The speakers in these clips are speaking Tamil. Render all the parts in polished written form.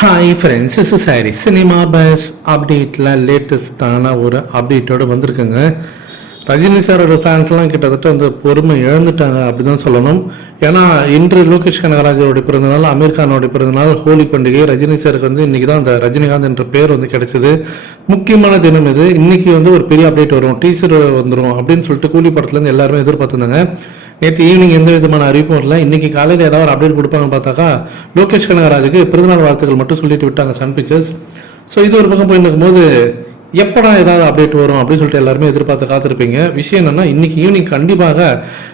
Hi friends, is sorry cinema bus அப்டேட்டில் லேட்டஸ்டான ஒரு அப்டேட்டோடு வந்திருக்குங்க. ரஜினி சாரோட ஃபேன்ஸ்லாம் கிட்டத்தட்ட அந்த பொறுமை இழந்துட்டாங்க அப்படி தான் சொல்லணும். ஏன்னா இன்று லோகேஷ் கனகராஜோடைய பிறந்தநாள், அமீர் கானோடைய பிறந்தநாள், ஹோலி பண்டிகை. ரஜினி சாருக்கு இன்றைக்கி தான் அந்த ரஜினிகாந்த் என்ற பேர் கிடைச்சிது. முக்கியமான தினம் இது. இன்றைக்கி ஒரு பெரிய அப்டேட் வரும், டீசர் வந்துடும் அப்படின்னு சொல்லிட்டு கூலி படத்துலேருந்து எல்லாருமே எதிர்பார்த்துருந்தாங்க. நேற்று ஈவினிங் எந்த விதமான அறிவிப்பும் இல்லை. இன்றைக்கி காலையில் ஏதாவது ஒரு அப்டேட் கொடுப்பாங்கன்னு பார்த்தாக்கா லோகேஷ் கனகராஜுக்கு பிறந்தநாள் வாழ்த்துக்கள் மட்டும் சொல்லிட்டு விட்டாங்க சன் பிக்சர்ஸ். ஸோ இது ஒரு பக்கம் போயிருக்கும் போது எப்படா ஏதாவது அப்டேட் வரும் அப்படின்னு சொல்லிட்டு எல்லாருமே எதிர்பார்த்து காத்திருப்பீங்க. விஷயம் என்னன்னா, இன்னைக்கு ஈவினிங் கண்டிப்பாக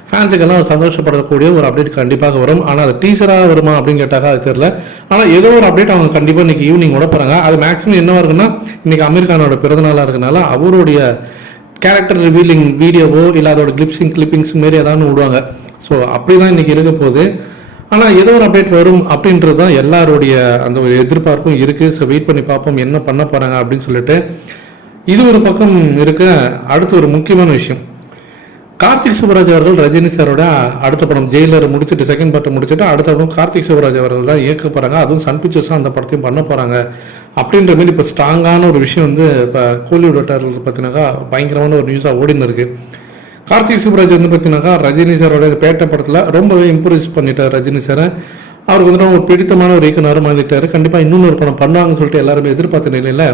ஃபேன்ஸுக்கெல்லாம் சந்தோஷப்படக்கூடிய ஒரு அப்டேட் கண்டிப்பாக வரும். ஆனால் அது டீசராக வருமா அப்படின்னு கேட்டாக்கா அது தெரியல. ஆனால் ஏதோ ஒரு அப்டேட் அவங்க கண்டிப்பாக இன்னைக்கு ஈவினிங் விட போகிறாங்க. அது மேக்ஸிமம் என்னவா இருக்குன்னா, இன்னைக்கு அமீர் கானோட பிறந்தநாளாக இருக்கனால அவருடைய கேரக்டர் ரிவீலிங் வீடியோவோ இல்லை அதோட கிளிப்பிங்ஸ் மாரி ஏதாவது விடுவாங்க. ஸோ அப்படி தான் இன்றைக்கி இருக்க போகுது. ஆனால் ஏதோ ஒரு அப்டேட் வரும் அப்படின்றது தான் எல்லாருடைய அந்த ஒரு எதிர்பார்ப்பும் இருக்குது. ஸோ வெயிட் பண்ணி பார்ப்போம் என்ன பண்ண போகிறாங்க அப்படின்னு சொல்லிட்டு. இது ஒரு பக்கம் இருக்க. அடுத்து ஒரு முக்கியமான விஷயம், கார்த்திக் சுப்ராஜ் அவர்கள் ரஜினி சாரோட அடுத்த படம் ஜெயிலர் முடிச்சுட்டு செகண்ட் பார்ட்டை முடிச்சுட்டு அடுத்த படம் கார்த்திக் சுப்ராஜ் அவர்கள் தான் இயக்க போகிறாங்க. அதுவும் சன் பிக்சர்ஸ் அந்த படத்தையும் பண்ண போகிறாங்க அப்படின்ற மாதிரி இப்போ ஸ்ட்ராங்கான ஒரு விஷயம் இப்போ கோலிவுட் வட்டாரர்கள் பார்த்தினாக்கா பயங்கரமான ஒரு நியூஸாக ஓடின்னு இருக்கு. கார்த்திக் சுப்ராஜ் பார்த்தினாக்கா ரஜினி சாரோட பேட்ட படத்தில் ரொம்பவே இம்ப்ரெஸ் பண்ணிட்டார் ரஜினி சாரை. அவருக்கு ஒரு பிடித்தமான ஒரு இயக்குனர் மாறிட்டாரு. கண்டிப்பாக இன்னொரு படம் பண்ணுவாங்கன்னு சொல்லிட்டு எல்லாருமே எதிர்பார்த்த நிலையில்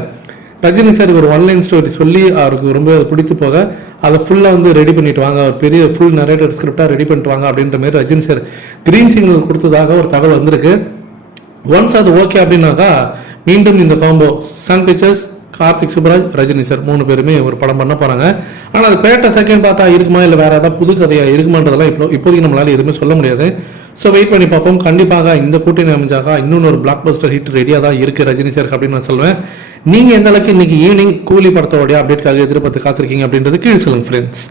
ரஜினி சாருக்கு ஒரு ஒன்லைன் ஸ்டோரி சொல்லி அவருக்கு ரொம்ப பிடித்து போக அதை ஃபுல்லாக ரெடி பண்ணிட்டு வாங்க, ஒரு பெரிய ஃபுல் நரேட்டர் ஸ்கிரிப்டாக ரெடி பண்ணிட்டு வாங்க அப்படின்ற மாதிரி ரஜினி சார் கிரீன் சிக்னல் கொடுத்ததாக ஒரு தகவல் வந்திருக்கு. ஒன்ஸ் அது ஓகே அப்படின்னாக்கா மீண்டும் இந்த combo Sun Pictures, Karthik Subbaraj, Rajini sir 3 பேருமே ஒரு படம் பண்ண போறாங்க. ஆனால் அது பேட்ட செகண்ட் பார்த்தா இருக்குமா இல்லை வேற ஏதாவது புது கதையாக இருக்குமான்றதெல்லாம் இப்போதைக்கு நம்மளால எதுவுமே சொல்ல முடியாது. ஸோ வெயிட் பண்ணி பார்ப்போம். கண்டிப்பாக இந்த கூட்டணி அமைஞ்சாக்கா இன்னொரு பிளாக் பஸ்டர் ஹிட் ரெடியாக தான் இருக்குது ரஜினி சாருக்கு அப்படின்னு நான் சொல்லுவேன். நீங்கள் எந்த அளவுக்கு இன்னைக்கு ஈவினிங் கூலி படத்தோடைய அப்டேட்காக எதிர்பார்த்து காத்திருக்கீங்க அப்படின்றது கீழே சொல்லுங்க ஃப்ரெண்ட்ஸ்.